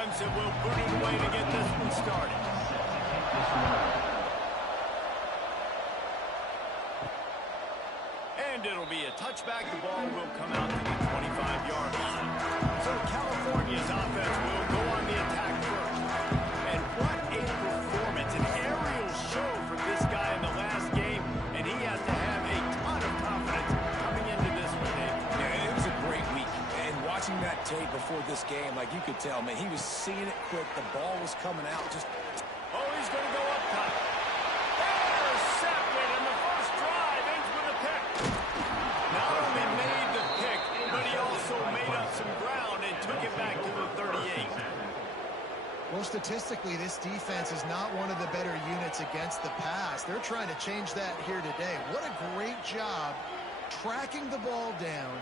Clemson will boot it away to get this one started. And it'll be a touchback. The ball will come out to the 25-yard line. So California's offense will go on the attack first. And what a performance, an aerial show from this guy in the last game. And he has to have a ton of confidence coming into this one, Dave. Yeah, it was a great week. And watching that tape before this game, like you could tell, man, he was seeing it quick. The ball was coming out just... Oh, he's going to go up top. Intercepted, and the first drive ends with a pick. Not only made the pick, but he also made up some ground and took it back to the 38. Well, statistically, this defense is not one of the better units against the pass. They're trying to change that here today. What a great job tracking the ball down,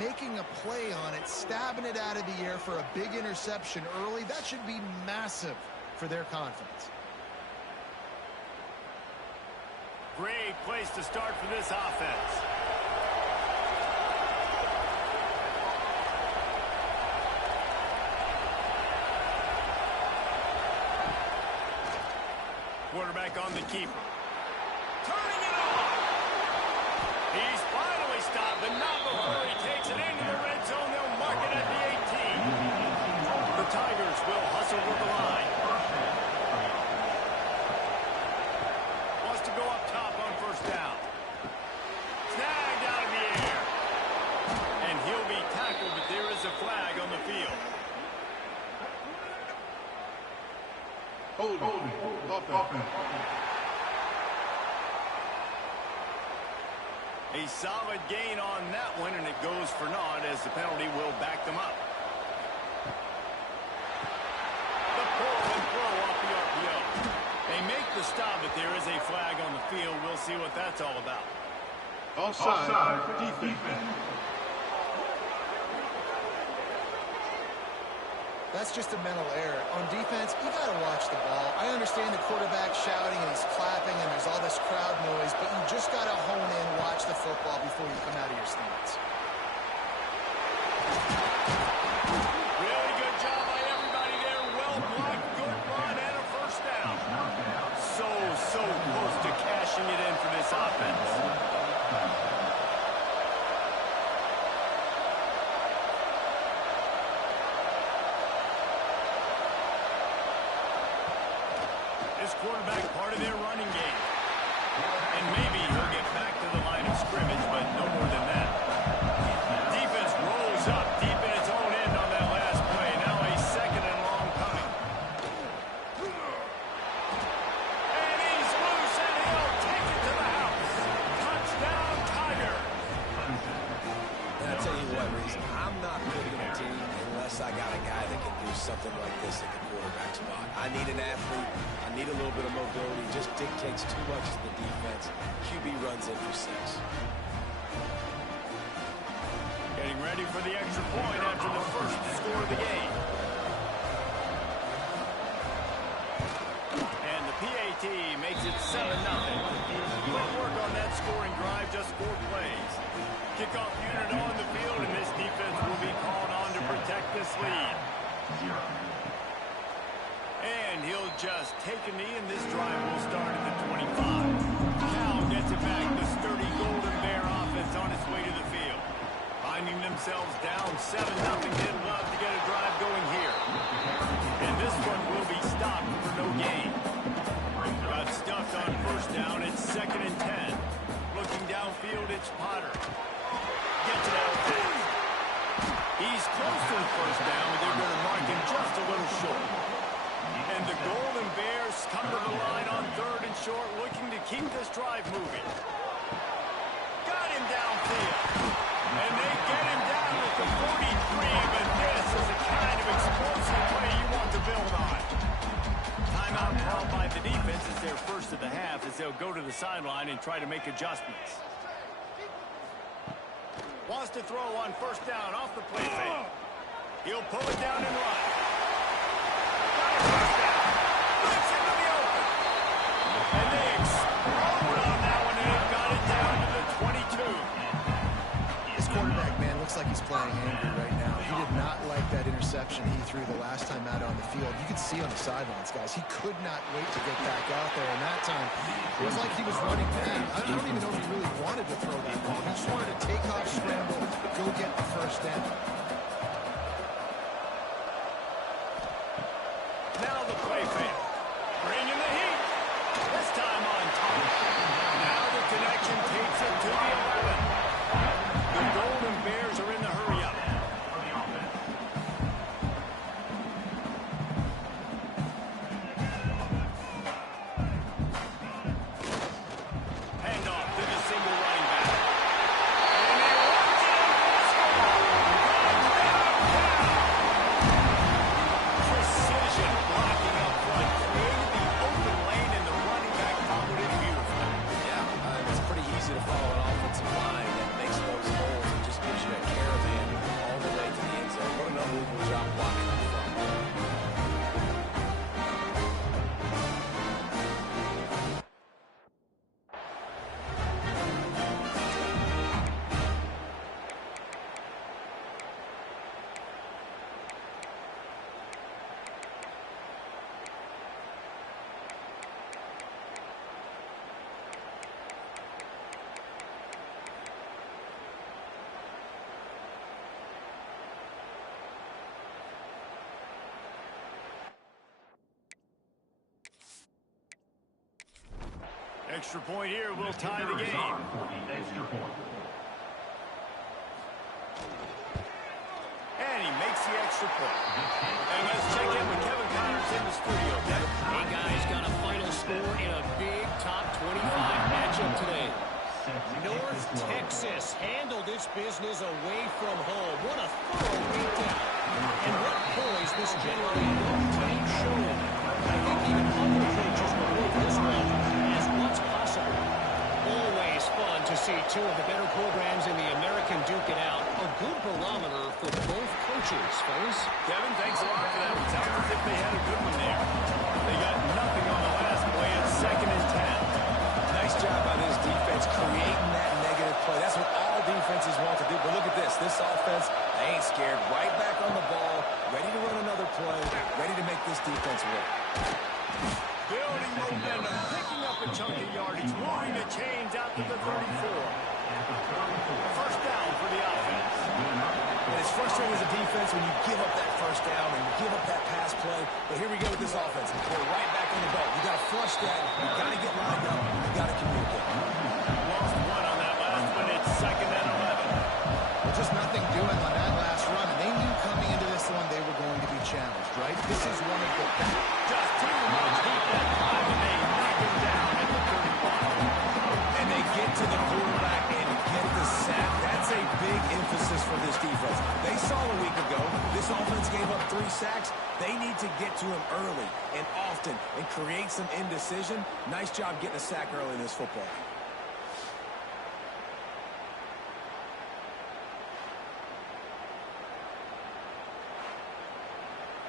making a play on it, stabbing it out of the air for a big interception early. That should be massive for their confidence. Great place to start for this offense. Quarterback on the keeper. Turning it on. He's finally stopped, but not before he takes it into the red zone. They'll mark it at the 18. The Tigers will hustle with the line. Wants to go up top on first down. Snagged out of the air. And he'll be tackled, but there is a flag on the field. Holding. Offense. A solid gain on that one, and it goes for naught as the penalty will back them up. The pull and throw off the RPO. They make the stop, but there is a flag on the field. We'll see what that's all about. Offside. Defense. That's just a mental error. On defense, you got to watch the ball. I understand the quarterback shouting and he's clapping and there's all this crowd noise, but you just got to hone in, watch the football before you come out of your stance. Really good job by everybody there. Well blocked, good run, and a first down. So close to cashing it in for this offense. This quarterback part of their running game. And maybe he'll get back to the line of scrimmage, but no more than that. Defense rolls up deep in its own end on that last play. Now a second and long coming. And he's loose, and he'll take it to the house. Touchdown, Tiger. And I'll tell you what, Reese, I'm not picking a team unless I got a guy that can do something like this at the quarterback spot. I need an athlete. I need a little bit of mobility. It just dictates too much to the defense. QB runs in for 6. Getting ready for the extra point after the first score of the game. And the PAT makes it 7-0. Good work on that scoring drive, just 4 plays. Kickoff unit on the field, and this defense will be called on to protect this lead. And he'll just take a knee, and this drive will start at the 25. Now gets it back. The sturdy Golden Bear offense on its way to the field. Finding themselves down 7-0. They'd love to get a drive going here. And this one will be stopped for no gain. Got stuffed on first down. It's 2nd and 10. Looking downfield, it's Potter. Gets it out fast. He's close to the first down, but they're going to mark him just a little short. And the Golden Bears come to the line on 3rd and short, looking to keep this drive moving. Got him downfield. And they get him down at the 43, but this is the kind of explosive play you want to build on. Timeout called by the defense is their first of the half as they'll go to the sideline and try to make adjustments. Wants to throw on first down off the play fake. He'll pull it down and run. Got a first down. Gets into the open. And they explode on that one, and they've got it down to the 22. This quarterback, man, looks like he's playing angry right now. He did not like that interception he threw the last time out on the field. You could see on the sidelines, guys, he could not wait to get back out there. And that time, it was like he was running mad. I don't even know if he really wanted to throw that ball. He just wanted to take off, scramble, go get the first down. Now the play fake. Bringing the heat. This time on top. Now the connection takes it to the 11. The Golden Bears are in the hurry-up. Handoff to the single running back. And they watch it. Precision blocking up front. Created the open lane, and the running back followed it beautifully. Yeah, it's pretty easy to follow an offensive line that makes those holes and just gives you a caravan all the way to the end zone. What an unbelievable job blocking up front. Extra point here will tie the game. And he makes the extra point. And let's check in with Kevin Connors in the studio. Kevin? Hey, guys, got a final score in a big top 25 matchup today. North Texas handled its business away from home. What a thorough beatdown. And what poise this generally young team showed. I think even other coaches will look this one as what's possible. Always fun to see two of the better programs in the American duke it out. A good barometer for both coaches, fellas. Kevin, thanks a lot for that. It sounds as if they had a good one there. They got nothing on the last play. It's 2nd and 10. Nice job by this defense creating that negative play. That's what all defenses want to do. But look at this. This offense, they ain't scared. Right back on the ball, ready to run another play, ready to make this defense work. Building momentum, picking up a chunk of yardage, moving the chains out to the 34. First down for the offense. And it's frustrating as a defense when you give up that first down and you give up that pass play. But here we go with this offense. They're right back on the ball. You got to flush that. You got to get lined up. You got to communicate. Lost one on that last one. It's 2nd and 11. Well, just nothing doing on that last run. And they knew coming into this one they were going to be challenged, right? This is one of the best. Just too much heat that time, and they knock him down at the 31. And they get to the quarterback and get the sack. That's a big emphasis for this defense. They saw a week ago, this offense gave up 3 sacks. They need to get to him early and often and create some indecision. Nice job getting a sack early in this football.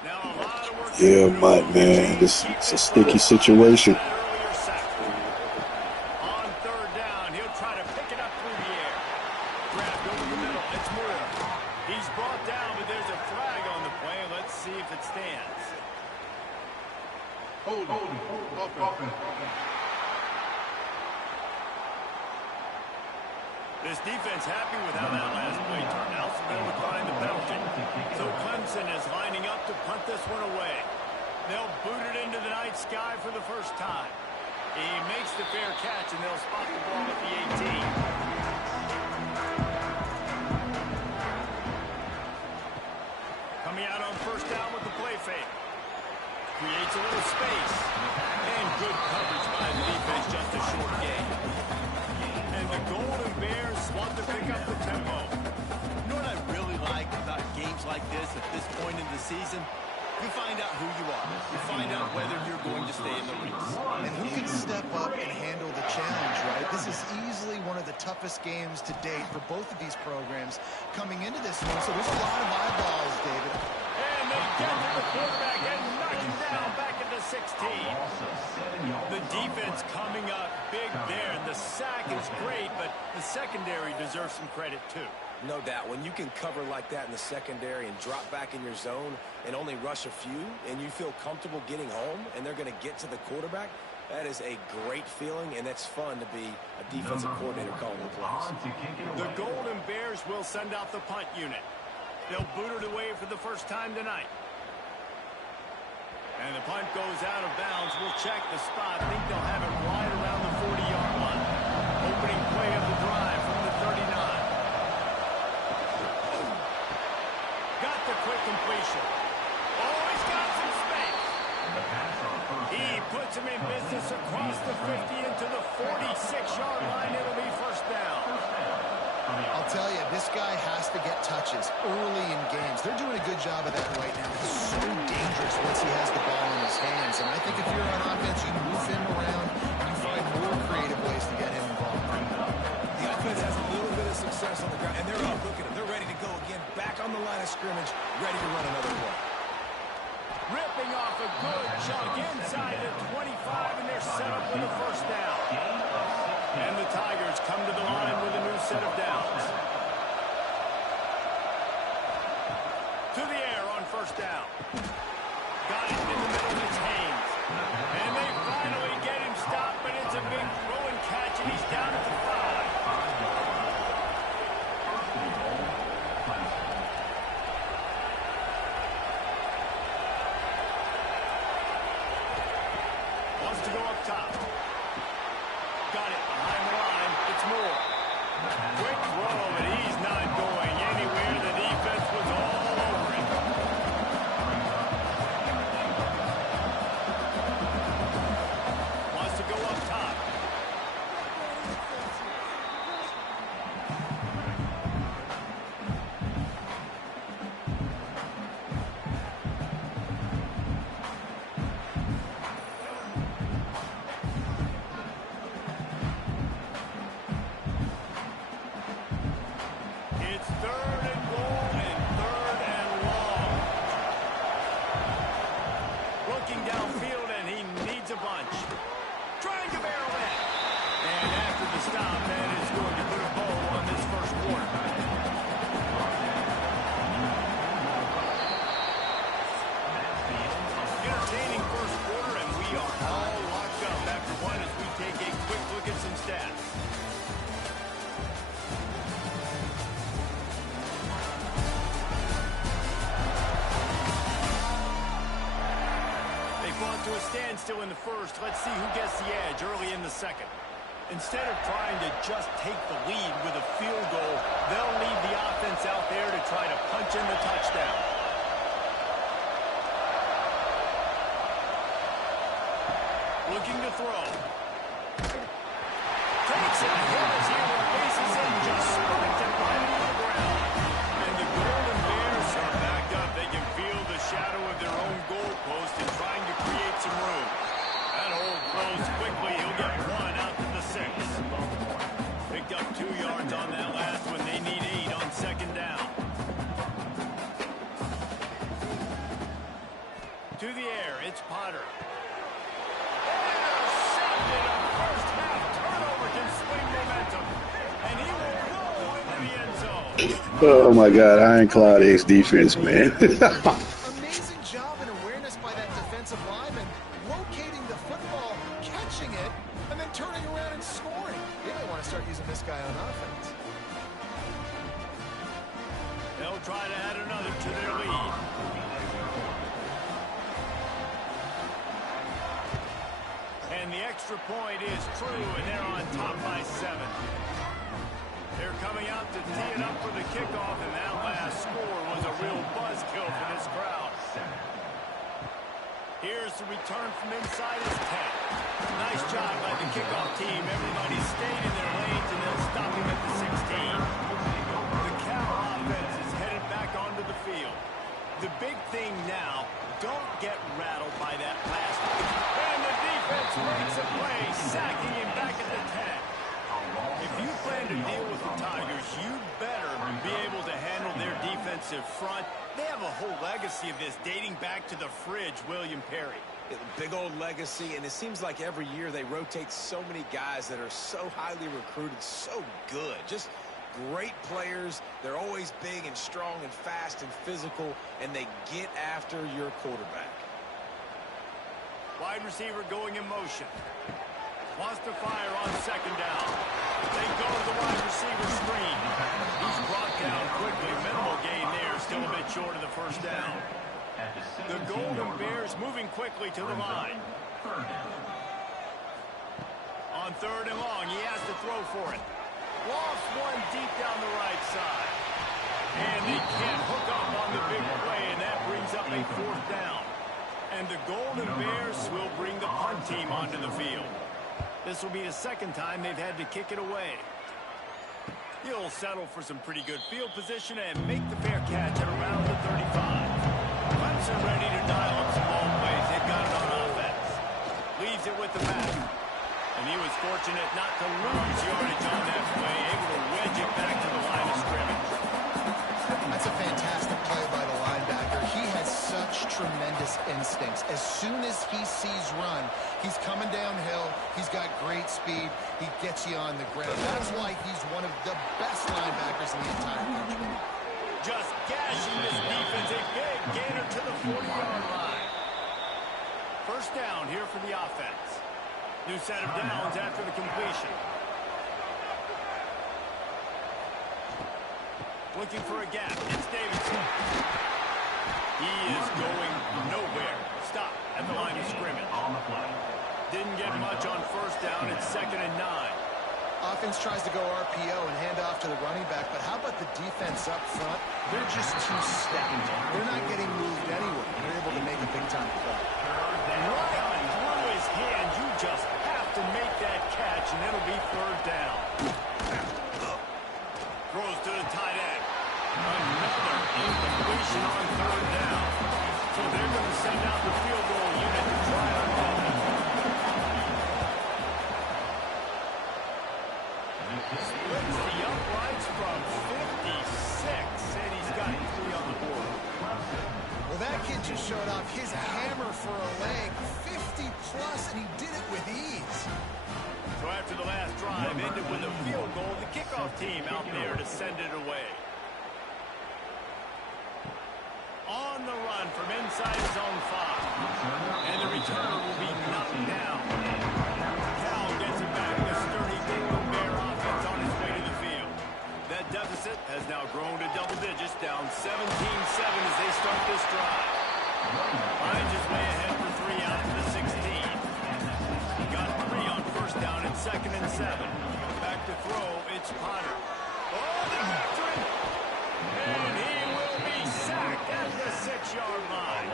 Now a lot of work. Yeah, man, this is a sticky situation. On 3rd down, he'll try to pick it up through the air. Grabbed over the middle. It's Moore. He's brought down, but there's a flag on the play. Let's see if it stands. Hold offense. This defense happy with how that last play turned out, so they'll decline the penalty. So Clemson is lining up to punt this one away. They'll boot it into the night sky for the first time. He makes the fair catch, and they'll spot the ball at the 18. Coming out on 1st down with the play fake. Creates a little space. And good coverage by the defense, just a short gain. And the Golden Bears want to pick up the tempo. You know what I really like about games like this at this point in the season? You find out who you are. You find out whether you're going to stay in the race. And who can step up and handle the challenge, right? This is easily one of the toughest games to date for both of these programs coming into this one. So there's a lot of eyeballs, David. And they get to the quarterback and knock him down back at the 16. The defense coming up big there. And the sack is great, but the secondary deserves some credit too. No doubt. When you can cover like that in the secondary and drop back in your zone and only rush a few, and you feel comfortable getting home, and they're going to get to the quarterback, that is a great feeling, and it's fun to be a defensive coordinator calling the plays. The Golden Bears will send out the punt unit. They'll boot it away for the first time tonight. And the punt goes out of bounds. We'll check the spot. I think they'll have it right around the 40-yard line. Opening play of the drive from the 39. Got the quick completion. Oh, he's got some space. He puts him in business across the 50 into the 46-yard line. It'll be 1st down. I'll tell you, this guy has to get touches early in games. They're doing a good job of that right now. He's so dangerous once he has the ball in his hands. And I think if you're on offense, you move him around and you find more creative ways to get him involved. The offense has a little bit of success on the ground, and they're up. Look at them. They're ready to go again. Back on the line of scrimmage, ready to run another play. Ripping off a good chunk inside the 25, and they're set up with a 1st down. And the Tigers come to the line with a new set of downs. To the air on 1st down. Got it in the middle, it's Haynes. And they finally get him stopped, but it's a big throw and catch, and he's down at the 5. Wants to go up top. Got it behind the line. It's Moore. Quick throw, but he's not going anywhere. The defense was all over him. Wants to go up top. to a standstill in the first. Let's see who gets the edge early in the second. Instead of trying to just take the lead with a field goal, they'll leave the offense out there to try to punch in the touchdown. Looking to throw. Takes it, hits here with bases in, just spiked it right into the ground. And the Golden Bears are backed up. They can feel the shadow of their own goalpost and trying to create some room. That hole closed quickly. He'll get one out to the 6. Picked up 2 yards on that last one. They need 8 on second down. To the air, it's Potter. Intercepted. A first half turnover can swing momentum. And he will roll into the end zone. Oh my God, Ironclad X Defense, man. Amazing job and awareness by that defensive lineman, locating the football, catching it, and then turning around and scoring. They may want to start using this guy on offense. They'll try to add another to their lead. And the extra point is true, and they're on top by 7. They're coming out to tee it up for the kickoff, and that last score was a real buzzkill for this crowd. Here's the return from inside his 10. Nice job by the kickoff team. Everybody stayed in their lanes, and they'll stop him at the 16. The Cal offense is headed back onto the field. The big thing now, don't get rattled by that last one. And the defense makes a play, sacking him back at the 10. If you plan to deal with the Tigers, you better be able to handle their defensive front. They have a whole legacy of this dating back to the fridge, William Perry. Big old legacy, and it seems like every year they rotate so many guys that are so highly recruited, so good. Just great players. They're always big and strong and fast and physical, and they get after your quarterback. Wide receiver going in motion. Wants to fire on second down. They go to the wide receiver screen. He's brought down quickly. Minimal gain there. Still a bit short of the first down. The Golden Bears moving quickly to the line. On third and long, he has to throw for it. Lofts one deep down the right side. And they can't hook up on the big play, and that brings up a 4th down. And the Golden Bears will bring the punt team onto the field. This will be the second time they've had to kick it away. He'll settle for some pretty good field position and make the fair catch at around the 35. Clemson ready to dial up some ball plays. They've got it on offense. Leaves it with the back. And he was fortunate not to lose yardage on that play, able to wedge it back to the line of scrimmage. That's a fantastic play by the linebacker. He has such tremendous instincts. As soon as he sees run, he's coming downhill. He's got great speed. He gets you on the ground. That's why he's one of the best linebackers in the entire country. Just gashing this defense. A big gainer to the 40-yard line. First down here for the offense. New set of downs after the completion. Looking for a gap. It's Davidson. He is going nowhere. Stop at the line of scrimmage. Didn't get much on first down. It's 2nd and 9. Offense tries to go RPO and hand off to the running back, but how about the defense up front? They're just too stacked. They're not getting moved anywhere. They're able to make a big-time play. Right through his hand. You just have to make that catch, and it'll be 3rd down. Throws to the tight end. Another incompletion on 3rd down. So they're going to send out the field goal unit to try it on. Splits the uprights from 56, and he's got 3 on the board. Well, that kid just showed off his hammer for a leg, 50-plus, and he did it with ease. So after the last drive ended with a field goal, the kickoff team out there to send it away. On the run from inside his own 5. And the return will be knocked down. Cal gets it back. The sturdy Golden Bear offense on his way to the field. That deficit has now grown to double digits, down 17-7 as they start this drive. Finds his way ahead for 3 out to the 16. down at 2nd and 7. Back to throw, it's Potter. Oh, they're after him! And he will be sacked at the 6-yard line.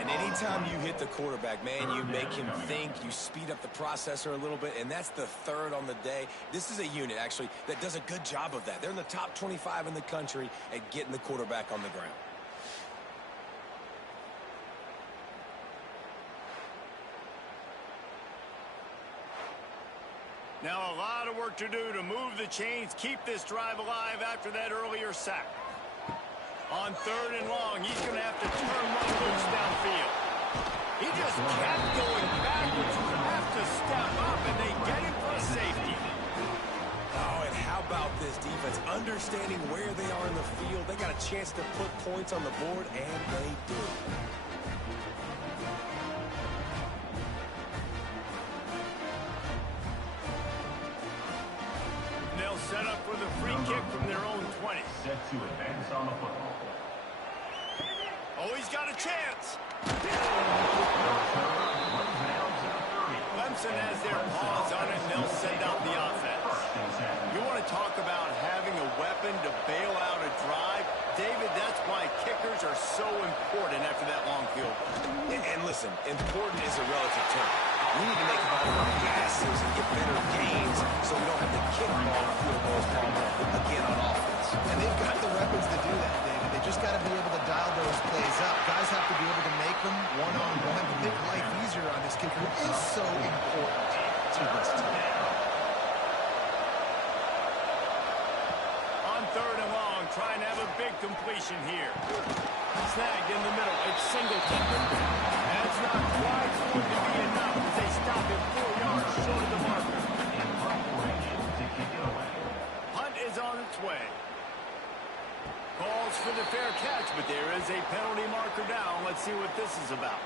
And anytime you hit the quarterback, man, you make him think, you speed up the processor a little bit, and that's the 3rd on the day. This is a unit, actually, that does a good job of that. They're in the top 25 in the country at getting the quarterback on the ground. Now a lot of work to do to move the chains, keep this drive alive after that earlier sack. On 3rd and long, he's going to have to turn one loose downfield. He just kept going backwards. You have to step up, and they get him for safety. Oh, and how about this defense? Understanding where they are in the field. They got a chance to put points on the board, and they do. Set up for the free kick from their own 20. Set to advance on the football. Oh, he's got a chance. Clemson has their paws on it, and they'll send out the offense. You want to talk about having a weapon to bail out a drive? David, that's why kickers are so important after that long field goal. And listen, important is a relative term. We need to make more passes and get better games so we don't have to kick ball field goals again on offense. And they've got the weapons to do that, David. They just got to be able to dial those plays up. Guys have to be able to make them one-on-one to make life easier on this kicker, who is so important to this team. On 3rd and long, trying to have a big completion here. Snagged in the middle. It's Singleton. That's not quite going to be enough as they stop him 4 yards short of the marker. Hunt is on its way. Calls for the fair catch, but there is a penalty marker down. Let's see what this is about.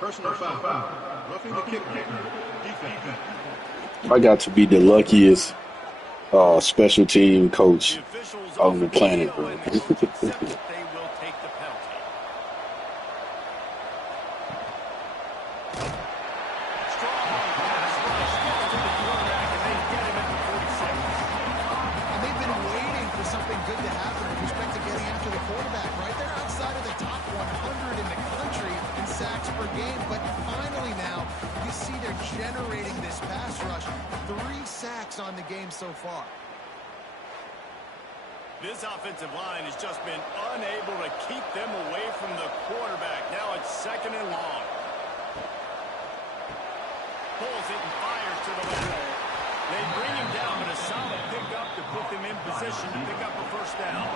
Personal foul. Roughing the kicker. Defense. I got to be the luckiest special team coach on the planet, bro. Generating this pass rush. 3 sacks on the game so far. This offensive line has just been unable to keep them away from the quarterback. Now it's 2nd and long. Pulls it and fires to the left. They bring him down, but a solid pickup to put them in position to pick up a 1st down.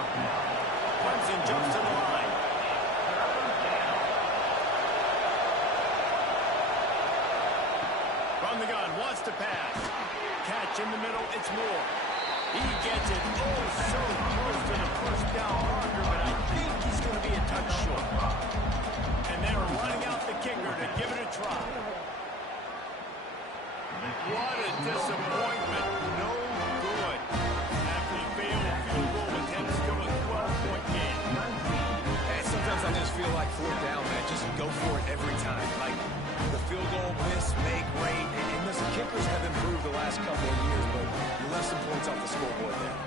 Clemson jumps to the line. From the gun, wants to pass. Catch in the middle, it's Moore. He gets it so close to the 1st down marker, but I think he's going to be a touch short. And they're running out the kicker to give it a try. What a disappointment. No good. After the failed field goal attempt, still a 12-point game. And sometimes I just feel like 4th down, man. Just go for it every time. Like the field goal miss, make, rate. And listen, kickers have improved the last couple of years, but you left some points off the scoreboard there.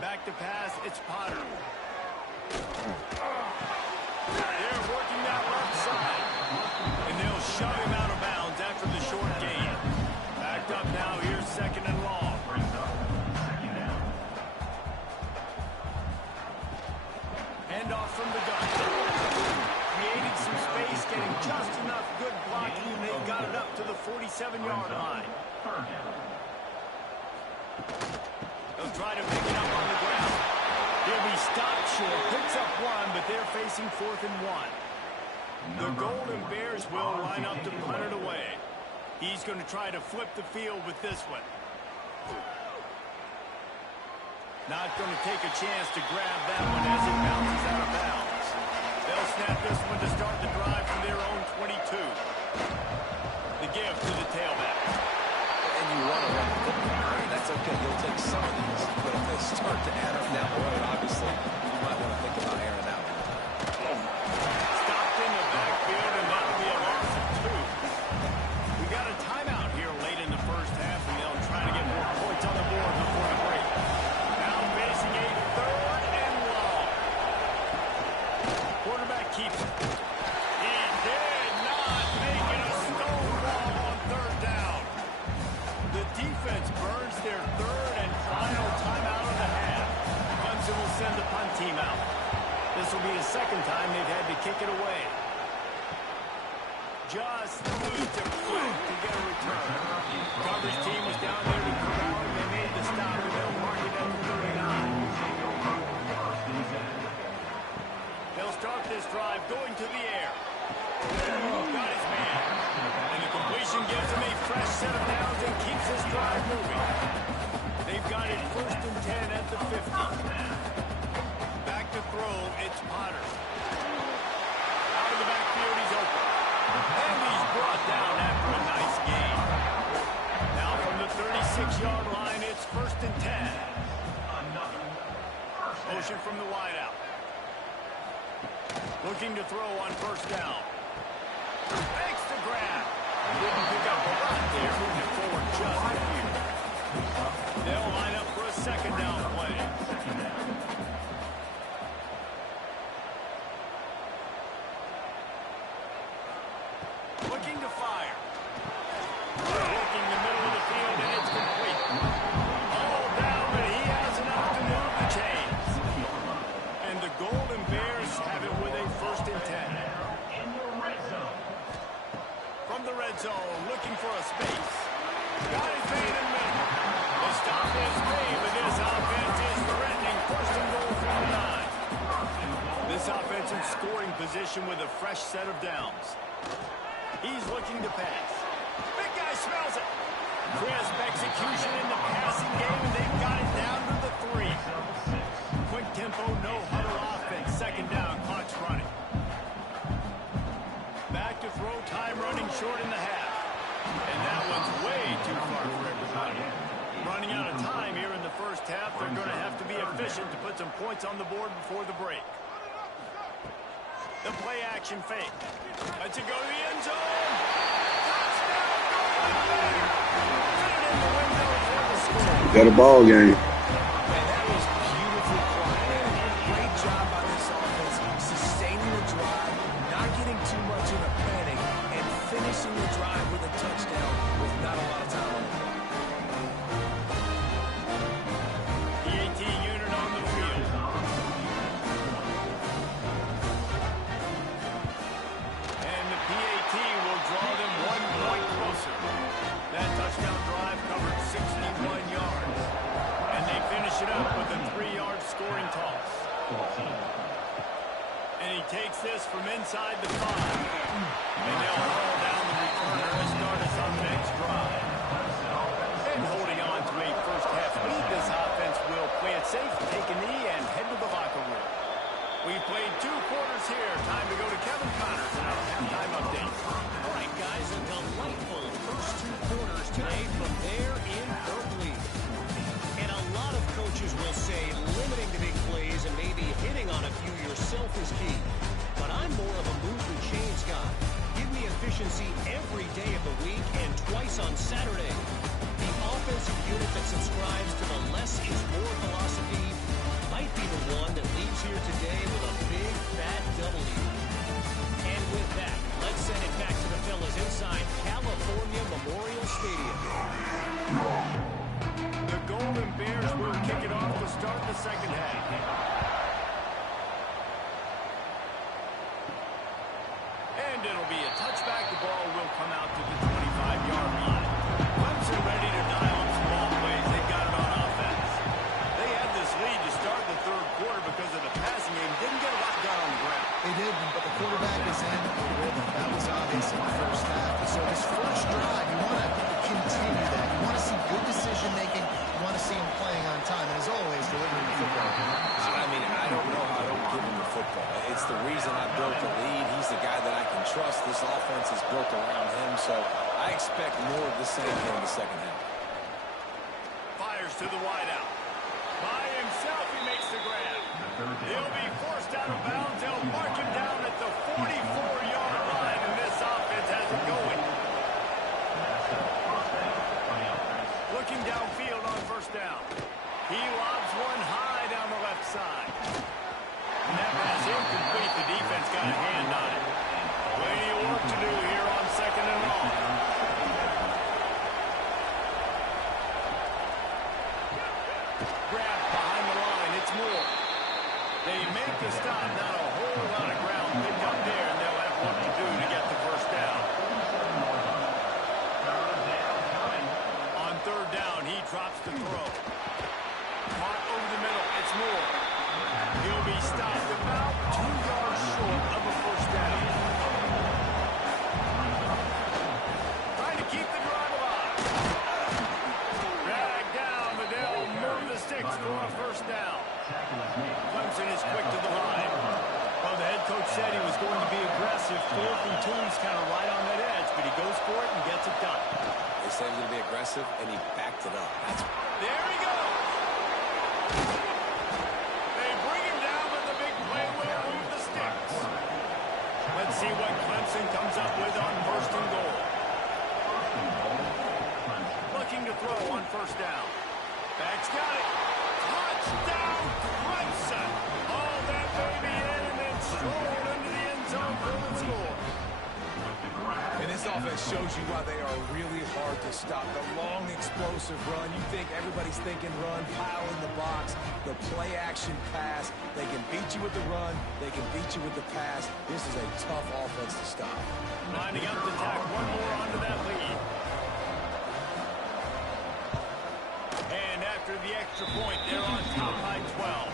Back to pass, it's Potter. They're working that left side. And they'll shove him out of bounds after the short gain. Backed up now, here's 2nd and long. Handoff from the gun. Creating some space, getting just enough good blocking, and they got it up to the 47-yard line. They'll try to pick it up on the ground. He'll be stopped short, picks up 1, but they're facing 4th and 1. The Golden Bears will line up to punt it away. He's going to try to flip the field with this one. Not going to take a chance to grab that one as it bounces out of bounds. They'll snap this one to start the drive from their own 22. The give to the tailback. And you want to run the football, right? That's okay. You'll take some of these. But if they start to add up down the road, obviously, you might want to think about airing out. team out. This will be the second time they've had to kick it away. Just need to quit to get a return. Coverage team was down there to corral him. They made the stop, and they'll mark it at the 39. They'll start this drive going to the air. Got his man. And the completion gives him a fresh set of downs and keeps his drive moving. They've got it 1st and 10 at the 50. Back to throw, it's Potter. Out of the backfield, he's open. And he's brought down after a nice gain. Now from the 36-yard line, it's 1st and 10. Motion from the wideout. Looking to throw on 1st down. Makes the grab. Didn't pick up a lot there. Moving forward just a few. They'll line up for a 2nd down play. Looking to fire. Working the middle of the field, and it's complete. All down, but he has enough to move the chains. And the Golden Bears have it with a 1st and 10. From the red zone, looking for a space. Got his man in the middle. The stop is made, but this offense is threatening. 1st and goal from the 9. This offense in scoring position with a fresh set of downs. He's looking to pass. Big guy smells it. Crisp execution in the passing game, and they've got it down to the 3. Quick tempo, no huddle offense. 2nd down, clock's running. Back to throw, time running short in the half. And that one's way too far for everybody. Running out of time here in the 1st half. They're going to have to be efficient to put some points on the board before the break. The play action fake. Let's it go to the end zone. Touchdown, Golden Bears. Put it in the window for the score. Got a ball game. And that was beautifully quiet. Great job by this offense, sustaining the drive, not getting too much in the panic, and finishing the drive with a touchdown with not a lot of time on the clock. PAT unit on the field. And the PAT will draw them 1 point closer. That touchdown drive covered 61 yards. And they finish it up with a 3-yard scoring toss. And he takes this from inside the 5. And they'll haul down the returner to start us on the next drive. And holding on to a 1st half lead, this offense will play it safe, take a knee, and head to the locker room. We've played 2 quarters here. Time to go to Kevin Connors and our halftime update. All right, guys, a delightful first 2 quarters today from there in Berkeley. And a lot of coaches will say limiting the big plays and maybe hitting on a few yourself is key. But I'm more of a move the chains guy. Give me efficiency every day of the week and twice on Saturday. The offensive unit that subscribes to the less is more philosophy might be the one that leaves here today with a big fat W. And with that, let's send it back to the fellas inside California Memorial Stadium. The Golden Bears will kick it off to start the 2nd half. And it'll be a touchback. The ball will come out to the 25-yard line. Clemson ready to dial up some ball plays. They got it on offense. They had this lead to start the 3rd quarter because of the passing game. Didn't get a lot done on the ground. They did, but the quarterback is in the rhythm. That was obvious in the 1st half. So this 1st drive, you want to continue that. You want to see good decision-making. You want to see him playing on time. And as always, delivering the football. I mean, I don't know how I don't give him the football. It's the reason I built the lead. He's the guy that I can trust. This offense is built around him, so I expect more of the same here in the 2nd half. Fires to the wideout. By himself, he makes the grab. He'll be forced out of bounds. They'll mark him down at the 44-yard line, and this offense has it going. Looking downfield on 1st down. He lobs one high down the left side. And that pass incomplete. The defense got a hand on it. Plenty of work to do here on 2nd and long. Grab behind the line. It's Moore. They make the stop, not a whole lot of ground picked up there, and they'll have work to do to get the first down. On third down, he drops the throw. Caught over the middle, it's Moore. He'll be stopped about 2 yards short of a first down. Trying to keep the drive alive. Drag down, but they'll move the sticks for a first down. Clemson is quick to the line. Well, the head coach said he was going to be aggressive. 4th and 2, he's kind of right on that edge, but he goes for it and gets it done. They said he was going to be aggressive, and he backed it up. There he goes. They bring him down, but the big play will move the sticks. Let's see what Clemson comes up with on 1st and goal. Looking to throw on 1st down. Back's got it. Touchdown, Clemson. All that baby in and then strolled into the end zone for the score. And this offense shows you why they are really hard to stop. The long, explosive run. You think everybody's thinking run, pile in the box. The play-action pass. They can beat you with the run. They can beat you with the pass. This is a tough offense to stop. Lining up to tack one more onto that lead. And after the extra point, they're on top by 12.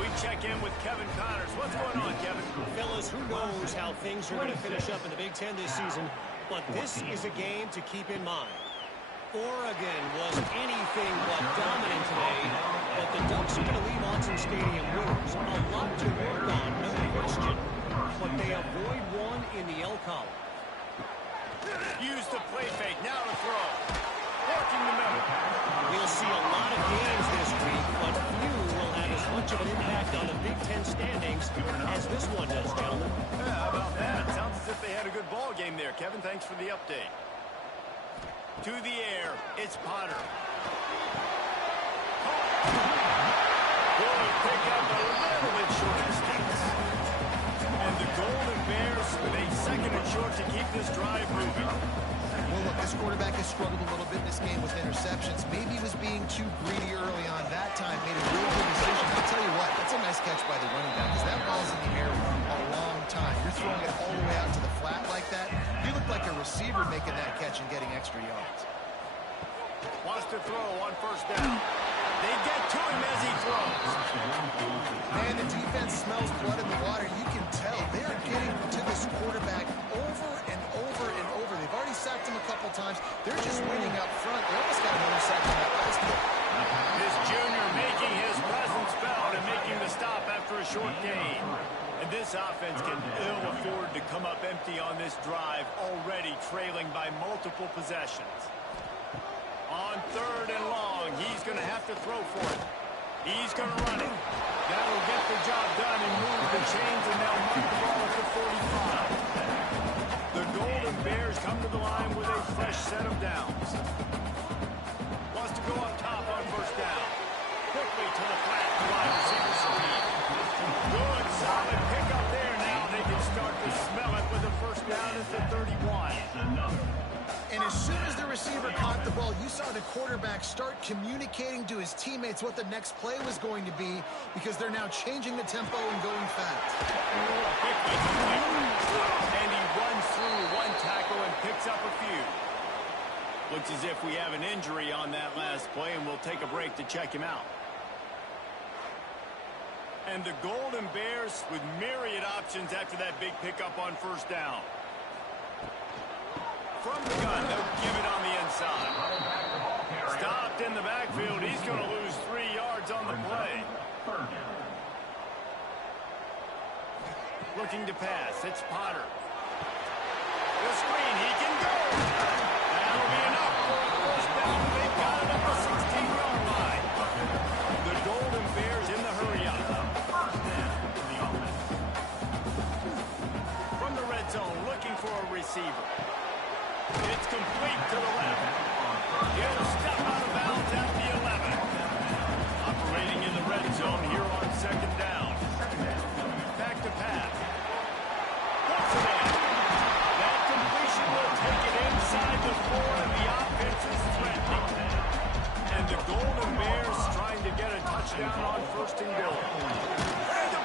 We check in with Kevin Connors. What's going on, Kevin? Fellas, who knows how things are going to finish up in the Big Ten this season, but this is a game to keep in mind. Oregon was anything but dominant today, but the Ducks are going to leave Autzen Stadium winners. A lot to work on, no question, but they avoid one in the L column. Use the play fake, now to throw. Working the middle. We'll see a lot of games this week, but few will have as much of an impact on the Big Ten standings as this one does, gentlemen. Yeah, how about that? Sounds as if they had a good ball game there. Kevin, thanks for the update. To the air, it's Potter. Good pick up a little bit short of sticks. And the Golden Bears with a 2nd and short to keep this drive moving. Well, look, this quarterback has struggled a little bit in this game with interceptions. Maybe he was being too greedy early on. That time made a real good decision. I'll tell you what, that's a nice catch by the running back because that ball's in the air a long time. You're throwing it all the way out to the flat like that. You look like a receiver making that catch and getting extra yards. Wants to throw on 1st down. They get to him as he throws. Man, the defense smells blood in the water. You can tell they are getting to this quarterback over and over and over. They've already sacked him a couple times. They're just winning up front. They almost got another sack on that last play. This junior making his presence felt and making the stop after a short gain. And this offense can ill afford to come up empty on this drive, already trailing by multiple possessions. On 3rd and long, he's going to have to throw for it. He's going to run it. That'll get the job done and move the chains, and they'll mark the ball at the 45. The Golden Bears come to the line with a fresh set of downs. Wants to go up top on 1st down. Quickly to the flat, wide receiver Salim. Good, solid pickup there. Now they can start to smell it with a 1st down at the 31. And as soon as the receiver caught the ball, you saw the quarterback start communicating to his teammates what the next play was going to be because they're now changing the tempo and going fast. And he runs through one tackle and picks up a few. Looks as if we have an injury on that last play, and we'll take a break to check him out. And the Golden Bears with myriad options after that big pickup on 1st down. From the gun, they'll give it on the inside. Stopped in the backfield. He's going to lose 3 yards on the play. Looking to pass. It's Potter. The screen. He can go. That'll be enough for a 1st down. They've got it up the 16-yard line. The Golden Bears in the hurry-up. From the red zone, looking for a receiver. It's complete to the left. He'll step out of bounds at the 11. Operating in the red zone here on 2nd down. Back to pass. Puts it in. That completion will take it inside the 4, and the offense is threatening. And the Golden Bears trying to get a touchdown on 1st and goal. And the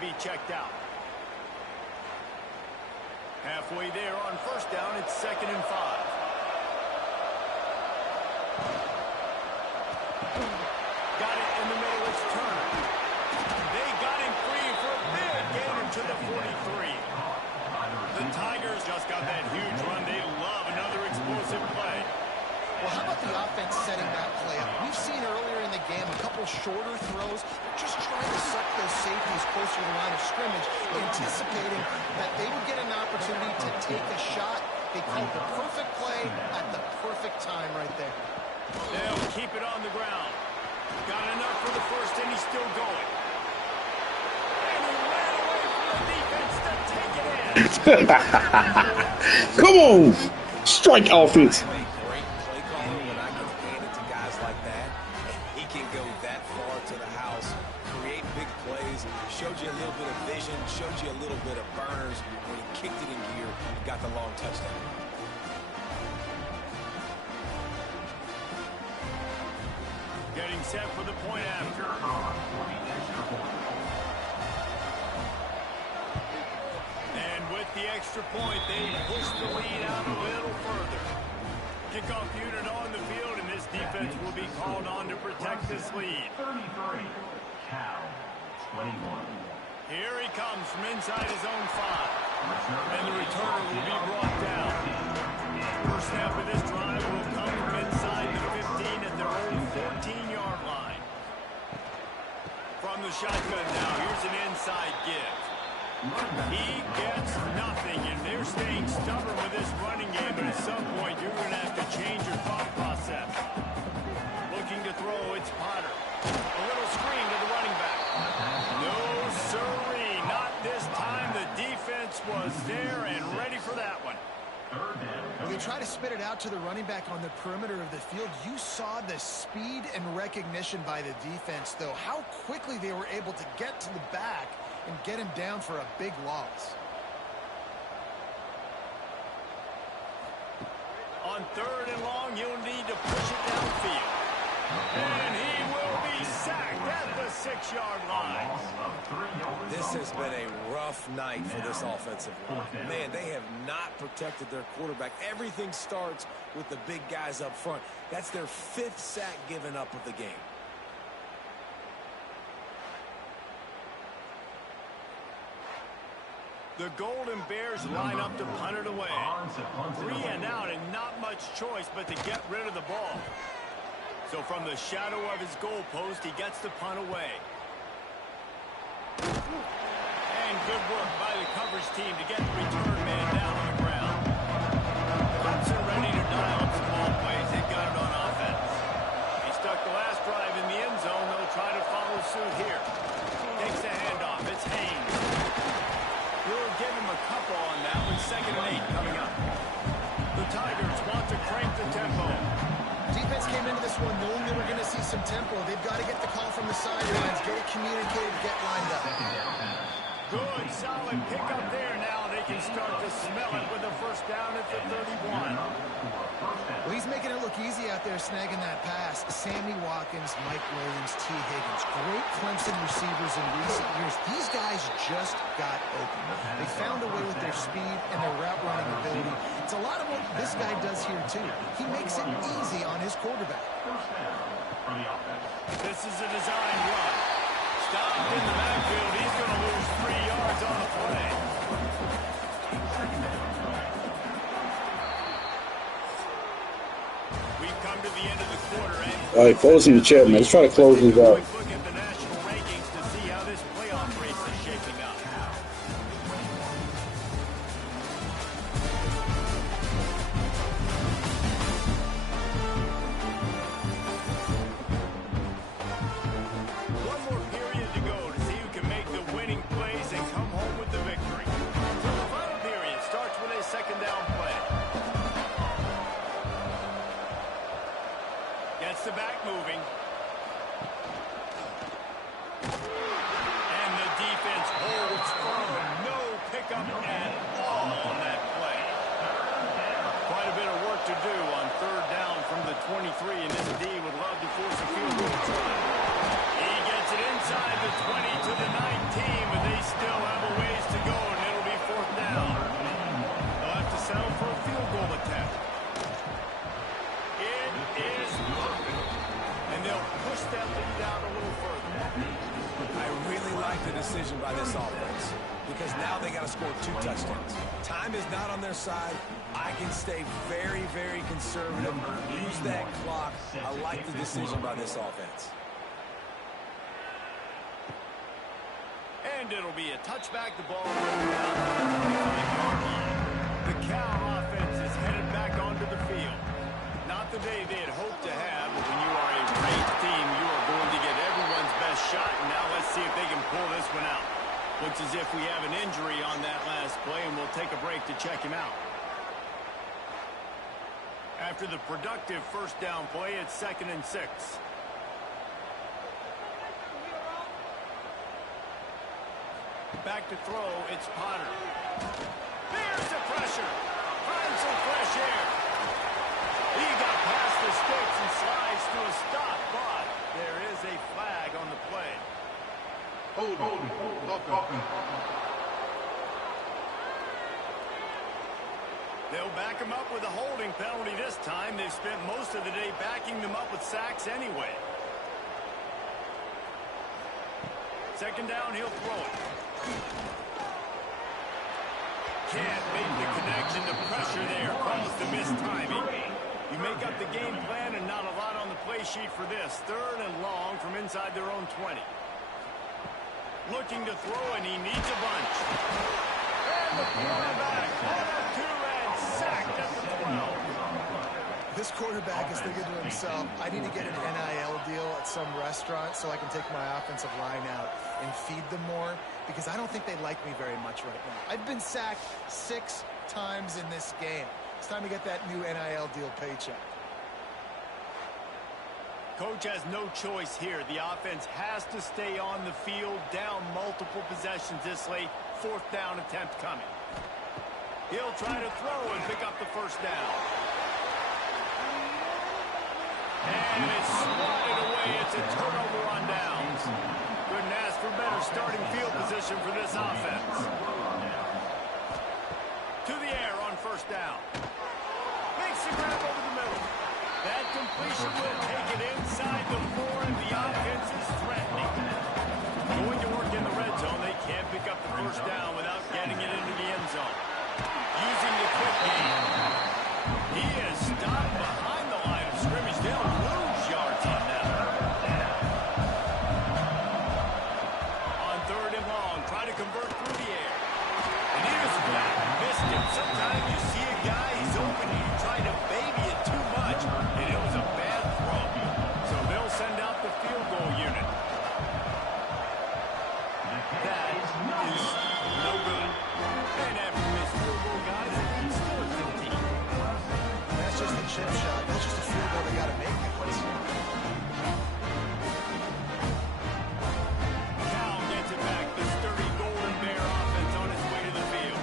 be checked out. Halfway there on first down, it's 2nd and 5. Got it in the middle, it's Turner. They got him free for a big gain to the 43. The Tigers just got that huge run. They love another explosive play. Well, how about the offense setting that play up? We've seen earlier in the game a couple shorter throws. They're just trying to suck those safeties closer to the line of scrimmage, anticipating that they would get an opportunity to take a shot. They called the perfect play at the perfect time right there. They'll keep it on the ground. Got enough for the first, and he's still going. And he ran away from the defense to take it in. Come on. Strike offense. Showed you a little bit of vision, showed you a little bit of burners when he kicked it in gear and got the long touchdown. Getting set for the point after. And with the extra point, they push the lead out a little further. Kickoff unit on the field, and this defense will be called on to protect this lead. 33, Cal. 21. Here he comes from inside his own 5. And the returner will be brought down. First snap of this drive will come from inside the 15 at their own 14-yard line. From the shotgun now, here's an inside give. He gets nothing, and they're staying stubborn with this running game, but at some point you're going to have to change your thought process. Looking to throw, it's Potter. A little screen to the running back. No, sirree, not this time. The defense was there and ready for that one. When they try to spit it out to the running back on the perimeter of the field, you saw the speed and recognition by the defense, though. How quickly they were able to get to the back and get him down for a big loss. On 3rd and long, you'll need to push it downfield. And he will be sacked at the 6-yard line. This has been a rough night for this offensive line. Man, they have not protected their quarterback. Everything starts with the big guys up front. That's their 5th sack given up of the game. The Golden Bears line up to punt it away. 3 and out, and not much choice but to get rid of the ball. So from the shadow of his goal post, he gets the punt away. And good work by the coverage team to get the return man down on the ground. Clemson ready to dial up some ball plays. They got it on offense. He stuck the last drive in the end zone. They'll try to follow suit here. Takes the handoff. It's Haynes. We'll give him a couple on that one. 2nd and 8 coming up. The Tigers want to crank the tempo. Defense came into this one knowing they were going to see some tempo. They've got to get the call from the sidelines, get it communicated, get lined up. Good, solid pickup there. Now they can start to smell it with a first down at the 31. Well, he's making it look easy out there, snagging that pass. Sammy Watkins, Mike Williams, T. Higgins. Great Clemson receivers in recent years. These guys just got open. They found a way with their speed and their route running ability. It's a lot of what this guy does here, too. He makes it easy on his quarterback. This is a design run. Stopped in the backfield. He's going to lose 3 yards on the play. We've come to the end of the quarter. All right, close in the chat, man. Let's try to close this out. Look at the national rankings to see how this playoff race is shaping up. One more period to go to see who can make the winning plays and come home with the victory. So the final period starts with a 2nd down play. Gets the back moving. because now they got to score 2 touchdowns. Time is not on their side. I can stay very, very conservative. Use that clock. I like the decision by this offense. And it'll be a touchback. The ball will go down to the 25-yard line. The Cal offense is headed back onto the field. Not the day they had hoped to have, but when you are a ranked team, you are going to get everyone's best shot. And now let's see if they can pull this one out. Looks as if we have an injury on that last play, and we'll take a break to check him out. After the productive first down play, it's 2nd and 6. Back to throw, it's Potter. There's the pressure. Finds some fresh air. He got past the sticks and slides to a stop, but there is a flag on the play. They'll back him up with a holding penalty this time. They've spent most of the day backing them up with sacks anyway. 2nd down, he'll throw it. Can't make the connection to pressure there. Calls the missed timing. You make up the game plan and not a lot on the play sheet for this. 3rd and long from inside their own 20. Looking to throw, and he needs a bunch. And the quarterback caught up 2 and sacked at the 12. This quarterback is thinking to himself, I need to get an NIL deal at some restaurant so I can take my offensive line out and feed them more, because I don't think they like me very much right now. I've been sacked 6 times in this game. It's time to get that new NIL deal paycheck. Coach has no choice here. The offense has to stay on the field, down multiple possessions this late. 4th down attempt coming. He'll try to throw and pick up the first down. And it's swatted away. It's a turnover on downs. Couldn't ask for better starting field position for this offense. To the air on 1st down. Makes the grab over the middle. That completion will take it inside the 4, and the offense is threatening. Going to work in the red zone. They can't pick up the first down without getting it into the end zone. Using the quick game. He is stopped behind the line of scrimmage. They'll lose yards on that. On 3rd and long, try to convert through the air. And he was back. Missed him. Sometimes you see a guy, he's open, and you try to baby it too much, and it was a bad throw. So they'll send out the field goal unit. That is no good. And after this field goal, guys, it's still 15. That's just a chip shot. That's just a field goal they got to make, guys. Cal gets it back. The sturdy Golden Bear offense on its way to the field.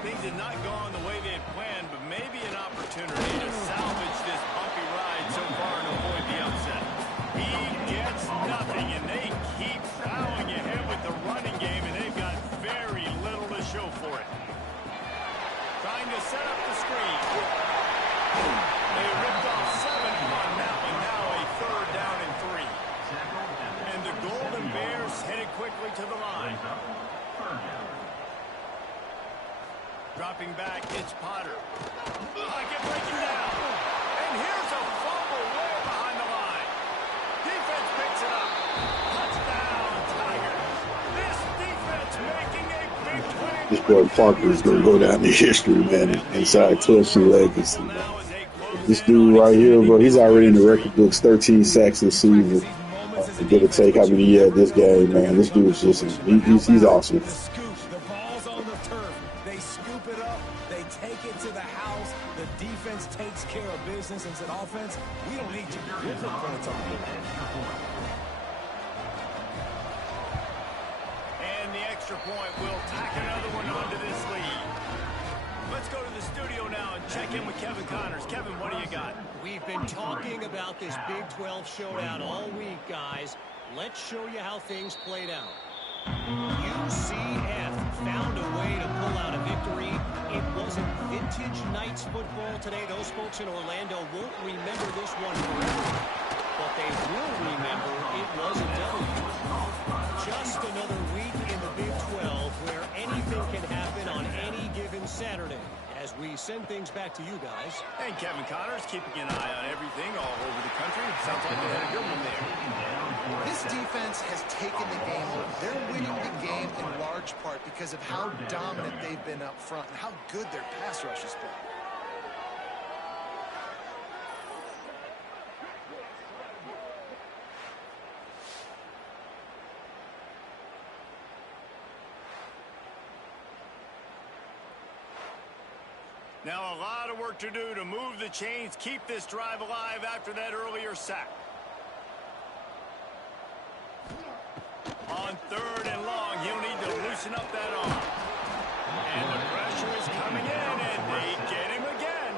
Things had not gone the way they had planned, but maybe an opportunity to salvage this bumpy ride so far and avoid the upset. He gets nothing, and they keep plowing ahead with the running game, and they've got very little to show for it. Trying to set up the screen. They ripped off 7 on that one. Now a 3rd down and 3. And the Golden Bears headed quickly to the line. Dropping back, it's Potter. Pocket breaking down. And here's a fumble way behind the line. Defense picks it up. Touchdown, Tigers. This defense making a big play. This boy Parker is going to go down in history, man, inside Clemson legacy. This dude right here, bro, he's already in the record books, 13 sacks this season. Give or take how many he had this game, man. This dude is just, he's awesome. The ball's on the turf. They scoop it up. They take it to the house. The defense takes care of business and said, offense, we don't need you. We'll put points on the board. And the extra point will tack another one onto this lead. Let's go to the studio now and check in with Kevin Connors. Kevin, what do you got? We've been talking about this Big 12 showdown all week, guys. Let's show you how things played out. UCF found a way to pull out a victory. It wasn't vintage Knights football today. Those folks in Orlando won't remember this one forever, but they will remember it was a W. Just another week in the Big 12 where anything Saturday as we send things back to you guys. And Kevin Connors keeping an eye on everything all over the country. Sounds like they had a good one there. This defense has taken the game over. They're winning the game in large part because of how dominant they've been up front and how good their pass rush has been. Now a lot of work to do to move the chains, keep this drive alive after that earlier sack. On 3rd and long, he'll need to loosen up that arm. And the pressure is coming in, and they get him again.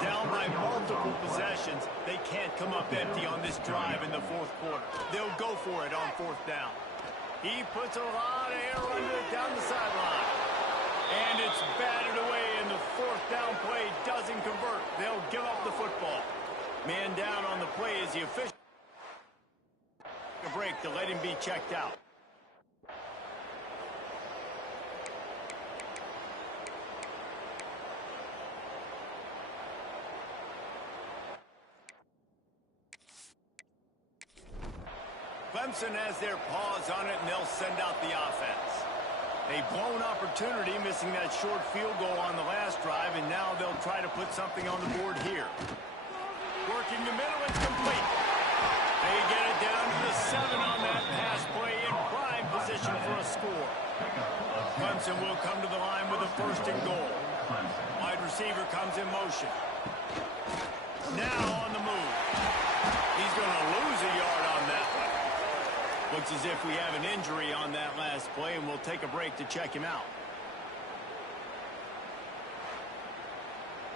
Down by multiple possessions, they can't come up empty on this drive in the 4th quarter. They'll go for it on 4th down. He puts a lot of air under it down the sideline. And it's batted away, and the 4th down play doesn't convert. They'll give up the football. Man down on the play as the official a break to let him be checked out. Clemson has their paws on it, and they'll send out the offense. A blown opportunity, missing that short field goal on the last drive, and now they'll try to put something on the board here. Working the middle, it's complete. They get it down to the 7 on that pass play in prime position for a score. Clemson will come to the line with a 1st and goal. Wide receiver comes in motion. Now on the move. He's going to lose a yard on that one. Looks as if we have an injury on that last play, and we'll take a break to check him out.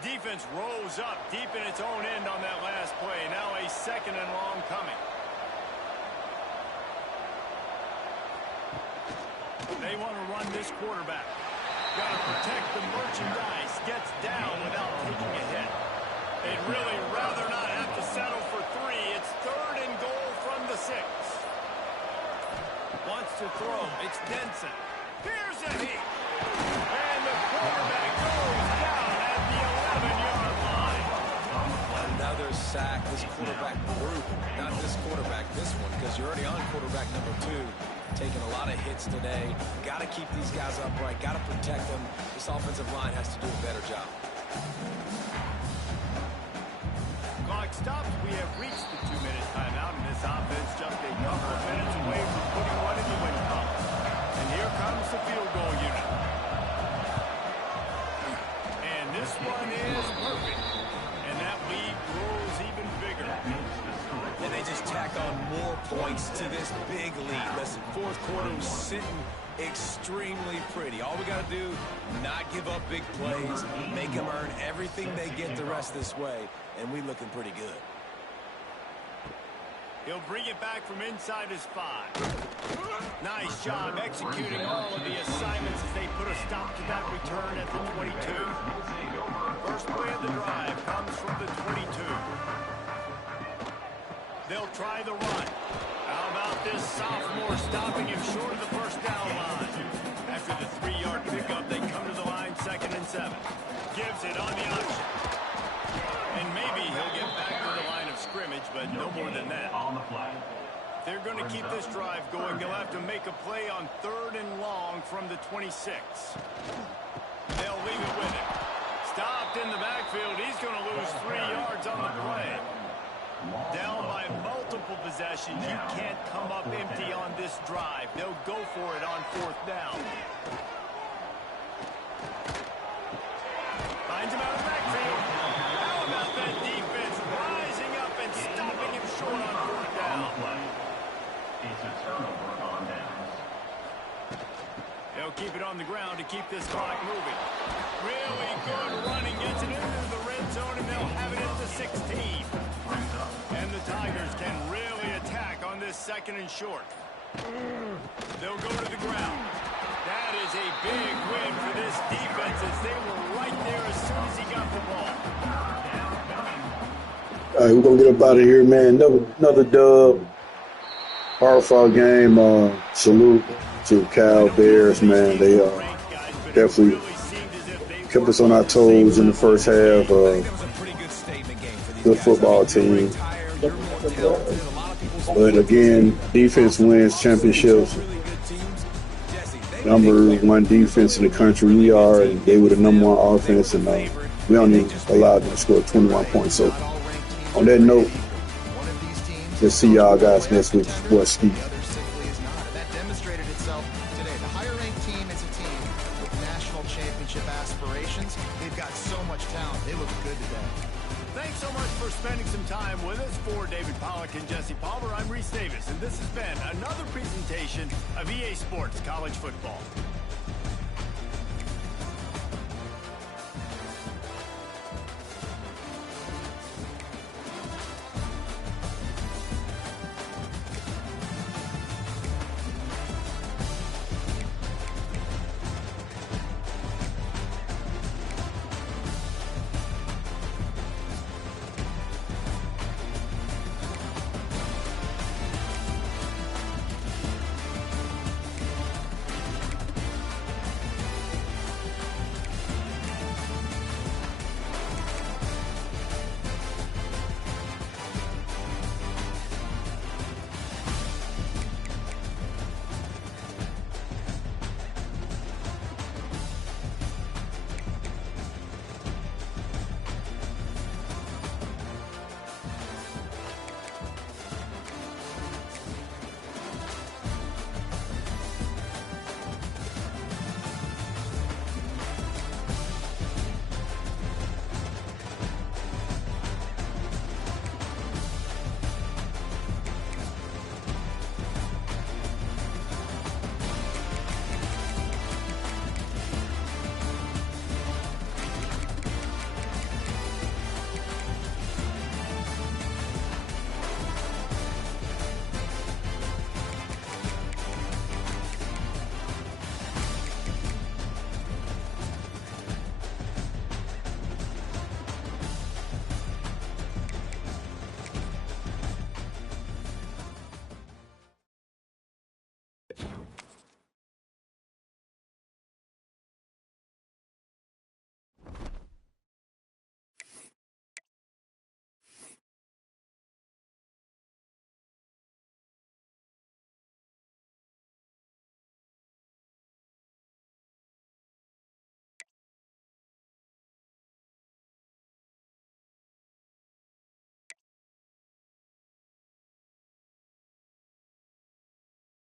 Defense rose up deep in its own end on that last play. Now a 2nd and long coming. They want to run this quarterback. Got to protect the merchandise. Gets down without taking a hit. They'd really rather not have to settle for 3. It's 3rd and goal from the 6. Wants to throw. It's Denson. Here's a heat. And the quarterback goes down at the 11-yard line. Another sack. This quarterback group, not this quarterback, this one, because you're already on quarterback number 2. Taking a lot of hits today. Got to keep these guys upright. Got to protect them. This offensive line has to do a better job. Clock stops. We have reached the 2-minute timeout, and this offense just a couple of minutes away from putting one in the win column. And here comes the field goal unit. And this one is perfect. And that lead grows even bigger. And they just tack on more points to this big lead. Listen, 4th quarter was sitting extremely pretty. All we got to do, not give up big plays, make them earn everything they get the rest this way, and we looking pretty good. He'll bring it back from inside his 5. Nice job executing all of the assignments as they put a stop to that return at the 22. First play of the drive comes from the 22. They'll try the run. How about this sophomore stopping him short of the 1st down line? After the 3-yard pickup, they come to the line 2nd and 7. Gives it on the option. And maybe he'll get back to the line of scrimmage, but no more than that. If they're going to keep this drive going, they'll have to make a play on 3rd and long from the 26. They'll leave it with him. Stopped in the backfield. He's going to lose 3 yards on the play. Down by multiple possessions. You can't come up empty on this drive. They'll go for it on 4th down. Finds him out of the backfield. How about that defense rising up and stopping him short on 4th down? It's a turnover on downs. They'll keep it on the ground to keep this clock moving. Really good running. Gets it into the red zone, and they'll have it at the 16. And the Tigers can really attack on this 2nd and short. They'll go to the ground. That is a big win for this defense as they were right there as soon as he got the ball. All right, we're going to get up out of here, man. Another dub. Hard-fought game. Salute to Cal Bears, man. They definitely kept us on our toes in the first half. Good football team. But again, defense wins championships. Number one defense in the country we are, and they were the number one offense, and we only allowed them to score 21 points. So on that note, let's see y'all guys next week. Sports Steve. That demonstrated itself today. The higher ranked team is a team with national championship aspirations. They've got so much talent. They look good today. Thanks so much for spending some time with us. For David Pollack and Jesse Palmer, I'm Reese Davis, and this has been another presentation of EA Sports College Football.